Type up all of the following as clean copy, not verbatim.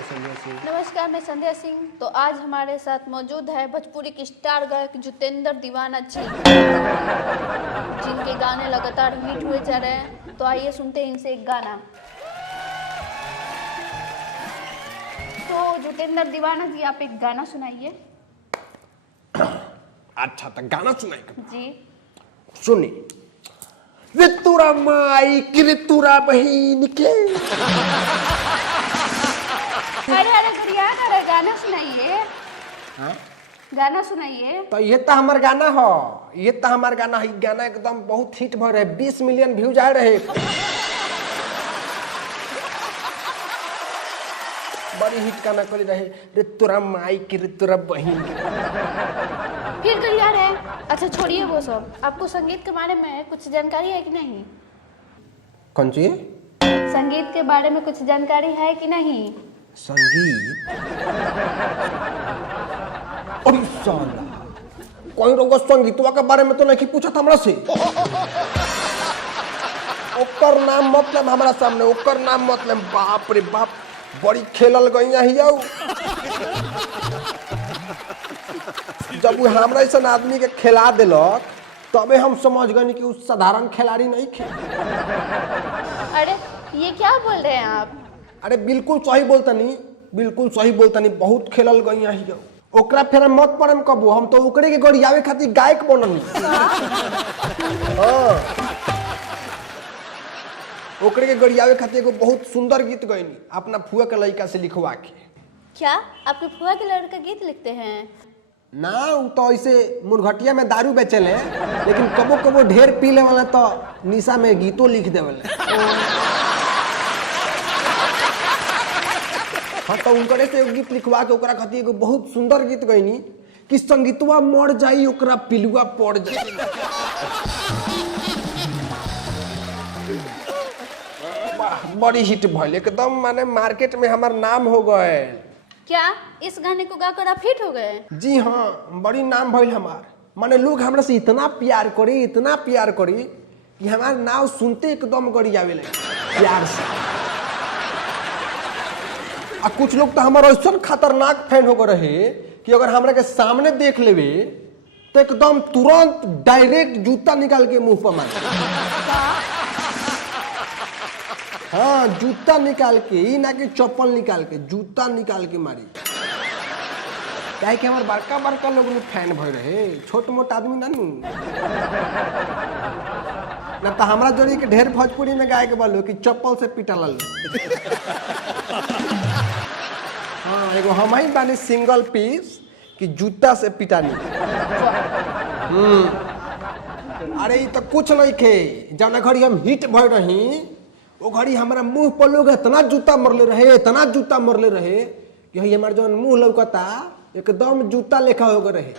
नमस्कार, मैं संध्या सिंह। तो आज हमारे साथ मौजूद है भोजपुरी की स्टार गायक जितेंद्र दीवाना जी, जिनके गाने लगातार हिट हुए जा रहे हैं। तो आइए सुनते हैं इनसे एक गाना। तो जितेंद्र दीवाना जी, आप एक गाना सुनाइए। अच्छा, तो गाना सुनाएगा जी। सुनी। ऋतुरा माई की ऋतुरा बहन के। अरे अरे गुड़िया, अरे गाना सुनाइए। हाँ? गाना सुनाइए। तो ये तो हमार गाना हो, ये तो हमार गाना है। गाना एकदम बहुत हिट भर रहे, 20 मिलियन व्यूज आ रहे। बड़ी हिट गाना कर रहे। ऋतुरा माई की ऋतुरा बहन के। फिर गुड़िया रे। अच्छा छोड़िए वो सब। आपको संगीत के बारे में कुछ जानकारी है कि नहीं? कौन चीज? संगीत के बारे में कुछ जानकारी है कि नहीं? संगीत? अरे साला, कोई रोग संगीतवा के बारे में तो नहीं पूछा था हमरा से। ओकर नाम मतलब हमारा सामने, ओकर नाम मतलब बाप रे बाप, बड़ी खेलल गईया ही आऊ। जब वो हमरा ऐसा आदमी के खिला दिलक, तबे हम समझ गए कि उस साधारण खिलाड़ी नहीं खे। अरे ये क्या बोल रहे हैं आप? अरे बिल्कुल सही बोलतनी, बिल्कुल सही बोलतनी। बहुत खेलल गईया ही आऊ। ओकरा फेर मत पड़म कबो, हम तो ओकरे के गरियावे खातिर गायक बननी। हाँ, ओकरे के गरियावे खातिर एगो बहुत सुंदर गीत गईनी अपना फुआ के लड़का से लिखवा के। क्या आपके फुआ के लड़का गीत लिखते हैं? ना, उ तो ऐसे मुरघटिया में दारू बेचेले, लेकिन कबो कबो ढेर पी ले वाला तो निशा में गीतो लिख देवले। हाँ, तो उनकरे से एगो गीत लिखवा के ओकरा खातिर एगो बहुत सुंदर गीत गईनी कि संगीतवा मर जाई ओकरा पिलुआ पड़ जाई। बड़ी हिट भइल एकदम, माने मार्केट में हमार नाम हो गए। क्या इस गाने को गाकर आप हिट हो गए? जी हाँ, बड़ी नाम भइल हमार। माने लोग हमरा से इतना प्यार करी, इतना प्यार करी कि हमार नाम सुनते एकदम गरियावे लगे प्यार से। आ कुछ लोग तो हमारा ऐसा खतरनाक फैन हो गए रहे कि अगर हमरा के सामने देख लेवे तो एकदम तुरंत डायरेक्ट जूता निकाल के मुंह पर मारे। हाँ, जूता निकाल के, ही ना कि चप्पल निकाल के, जूता निकाल के मारी। क्या कि हमारे बड़का बड़का लोग फैन भय रहे, छोट मोट आदमी ना नू। ना तो हमारा जोड़ी के ढेर भोजपुरी में गाय के बोलो कि चप्पल से पिटा लो। हाँ, एगो हम ही बानी सिंगल पीस कि जूता से पिटानी। अरे ये तो कुछ नहीं खे। जब घड़ी हम हिट भय रही, वो घड़ी हमारा मुंह पर लोग इतना जूता मरले रहे, इतना जूता मरले रहे कि हमारे जो मुंह लौकता एकदम जूता लेखा हो गए रहे।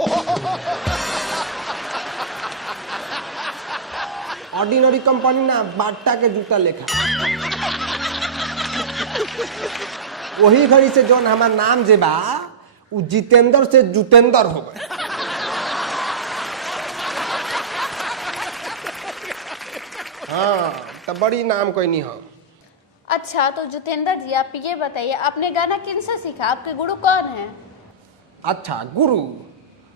ऑर्डिनरी कंपनी ना, बाटा के जूता लेखा। वही घड़ी से जो हमारा नाम जे बा वो जितेंद्र से जुतेंद्र हो गए। हाँ, तो बड़ी नाम कोई नहीं हो। अच्छा, तो जितेंद्र जी आप ये बताइए, आपने गाना किन से सीखा? आपके गुरु कौन है? अच्छा, गुरु?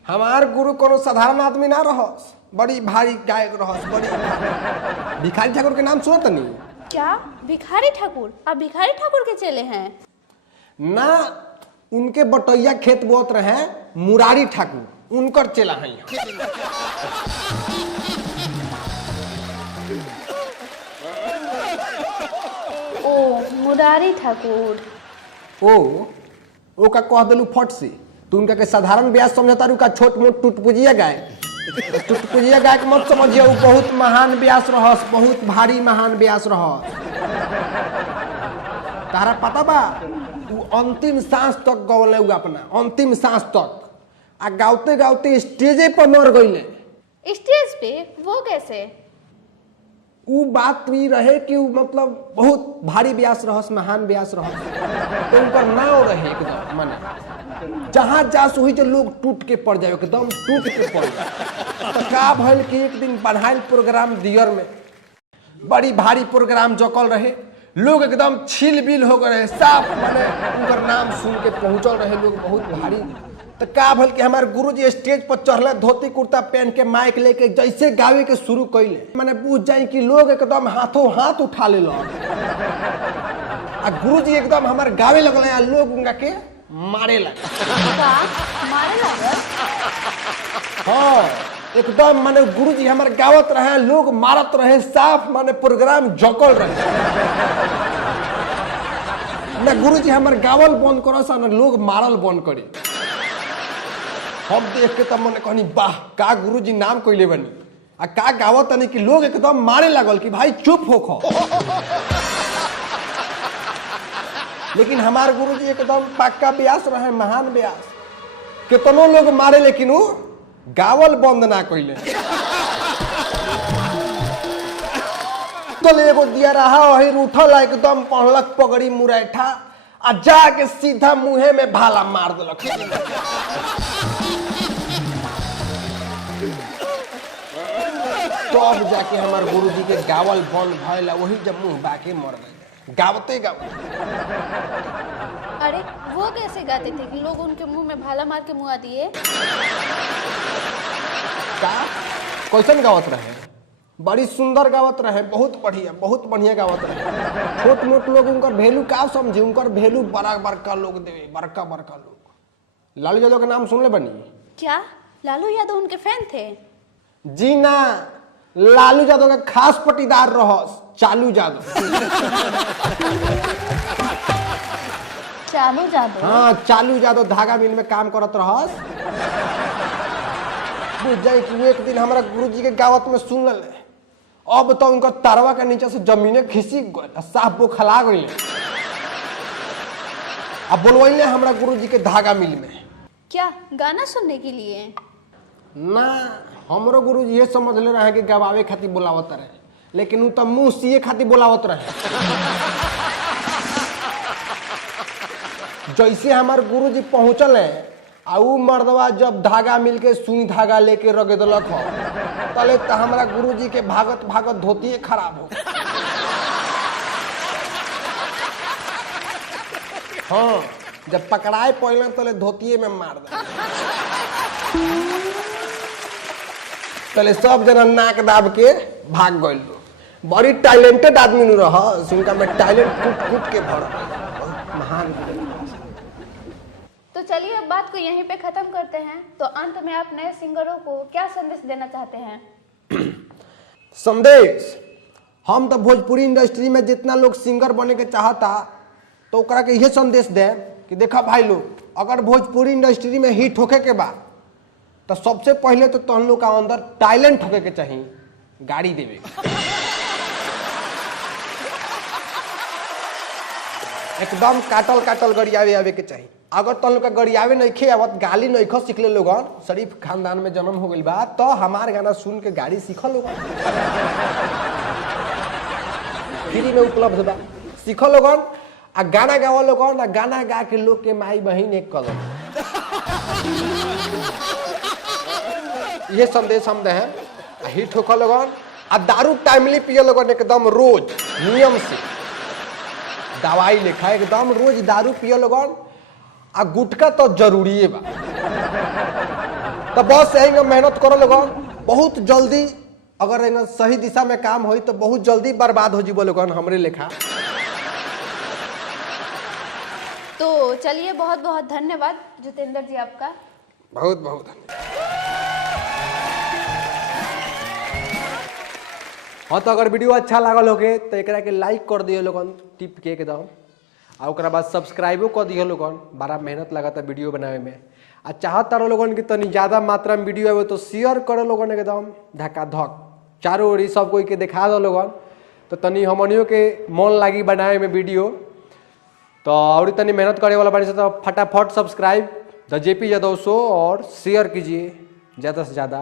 हमार गुरु कोनो साधारण आदमी ना रहस, बड़ी भारी गायक रहस, बड़ी भारी। भिखारी ठाकुर के नाम सुनत नहीं? क्या भिखारी ठाकुर? आप भिखारी ठाकुर के चेले हैं? ना, उनके बटैया खेत बोत रहे मुरारी ठाकुर, उनकर चेला है। ओ, मुरारी ठाकुर। ओ का कह दिलू फट से। तू उनका के साधारण ब्याज समझता रू का छोट मोट टुटपुजिया गाय। टुटपुजिया गाय के मत समझिए, वो बहुत महान ब्यास रहस, बहुत भारी महान ब्यास रहस। तारा पता बा, वो अंतिम सांस तक गवले हुआ अपना, अंतिम सांस तक। आ गाते गाते स्टेजे पर मर गईले। स्टेज पे? वो कैसे? वो बात भी रहे कि वो मतलब बहुत भारी ब्यास रहस, महान ब्यास रहस, तो उनका नाव रहे एकदम, माने जहां जास वही जो लोग टूट के पड़ जाए, एकदम टूट के पड़ जाए। तो का भइल कि एक दिन बढ़ाइल प्रोग्राम दियर में, बड़ी भारी प्रोग्राम जकल रहे, लोग एकदम छिल बिल हो गए साफ, माने उनकर नाम सुन के पहुंचल रहे लोग बहुत भारी। तो का भल कि हमारे गुरुजी स्टेज पर चढ़ले, धोती कुर्ता पहन के माइक लेके जैसे गावे के शुरू कैले, माने पूछ जाए कि लोग एकदम हाथों हाथ उठा ले। गुरुजी एकदम हमारे गावे लगल, लोग उनका के मारे लगे। मारे लगे? हाँ एकदम माने गुरुजी हमारे गावत रहे, लोग मारत रहे, साफ माने प्रोग्राम जकल रहे। ना गुरुजी हमारे गावल बंद करस ना लोग मारल बंद करे। हम देख के तब मैंने कहनी वाह का गुरुजी नाम कैले बनी आ का गावत नहीं कि लोग एकदम मारे लागल कि भाई चुप होखो। लेकिन हमारे गुरुजी एकदम पक्का व्यास रहे, महान व्यास। कितनों लोग मारे लेकिन वो गावल बंद ना कैले। तो एगो दिया रहा वही उठल एकदम पहलक पगड़ी मुरैठा आ जाके सीधा मुंहे में भाला मार दिलक। तब जाके हमारे गुरुजी के गावल बंद भइल, वही जब मुंह बाके मर गए गावते गावते। अरे वो कैसे गाते थे कि लोग उनके मुंह में भाला मार के मुआ दिए? का कैसन गावत रहे? बड़ी सुंदर गावत रहे, बहुत बढ़िया गावत रहे। छोट मोट लोग उनकर वैल्यू का समझे, उनकर वैल्यू बड़ा बड़का लोग देवे, बड़का लोग। लालू यादव के नाम सुनले बनी? क्या लालू यादव उनके फैन थे? जी ना, लालू यादव का खास पटीदार रहस चालू यादव। चालू यादव? हाँ चालू यादव धागा मिल में काम करत रहस। बुझ जाए कि एक दिन हमारा गुरुजी के गावत में सुन ले, अब तो उनका तारवा के नीचे से जमीने खिसक गई, साफ बोखला गई। अब बोलवैले हमारा गुरुजी के धागा मिल में। क्या गाना सुनने के लिए? ना, हमरो गुरुजी ये समझ ले रहे कि गवावे खातिर बोलावत रहे, लेकिन उ तो मुंह सिए खातिर बोलावत रहे। जैसे हमारे गुरुजी पहुंचल है आ उ मर्दवा जब धागा मिल के सुई धागा लेके रग दिलक हो, तले तो हमारा गुरुजी के भागत भागत धोतिए खराब हो। हाँ जब पकड़ाए पड़े तले धोतिए में मार दे। तले सब जना नाक दाब के भाग गए। बड़ी टैलेंटेड आदमी नु रहा, उनका में टैलेंट कूट कूट के भरा, महान। तो चलिए अब बात को यहीं पे खत्म करते हैं। तो अंत में आप नए सिंगरों को क्या संदेश देना चाहते हैं? संदेश, हम तो भोजपुरी इंडस्ट्री में जितना लोग सिंगर बने के चाहता तो ओकरा के यह संदेश दे कि देखा भाई लोग, अगर भोजपुरी इंडस्ट्री में हिट होके के बाद तो सबसे पहले तो तुम लोग का अंदर टैलेंट होके के चाहिए, गाड़ी देवे एकदम काटल काटल गरियावे आवे के चाहिए। अगर तुम लोग का गरियावे नहीं खे आवत, गाली नहीं खो सीख ले लोगन, शरीफ खानदान में जन्म हो गई बा, तो हमार गाना सुन के गाड़ी सीख लोगन, फ्री में उपलब्ध बा, सीख लोगन आ गाना गावा लोगन, आ गाना गा के लोग के माई बहन एक कदम। ये संदेश हम दे हैं। हिट होकर लोगन आ दारू टाइमली पिए लोगन, एकदम रोज नियम से दवाई लेखा एकदम रोज दारू पिए लोगन, आ गुटका तो जरूरी है बा। तो बस यही मेहनत करो लोगन, बहुत जल्दी अगर सही दिशा में काम हो तो बहुत जल्दी बर्बाद हो जीवो लोगन हमरे लेखा। तो चलिए बहुत बहुत धन्यवाद जितेंद्र जी आपका, बहुत बहुत धन्यवाद। हाँ तो अगर वीडियो अच्छा लागल होके तो एकरा के लाइक कर दियो लोगन टिप के एकदम, आ ओकरा बाद सब्सक्राइबो कर दियो लोगन, बड़ा मेहनत लगता वीडियो बनावे में। आ चाहता रहो लोगन की तनी ज्यादा मात्रा में वीडियो आवे तो शेयर करो लोगन एकदम धक्का धक चारों ओर सब कोई के दिखा दो लोगन, तो तनी हमनियों के मन लागी बनाए में वीडियो। तो और तनी मेहनत करे वाला बाड़ी से तो फटाफट subscribe the JP Yadav show और शेयर कीजिए ज़्यादा से ज़्यादा।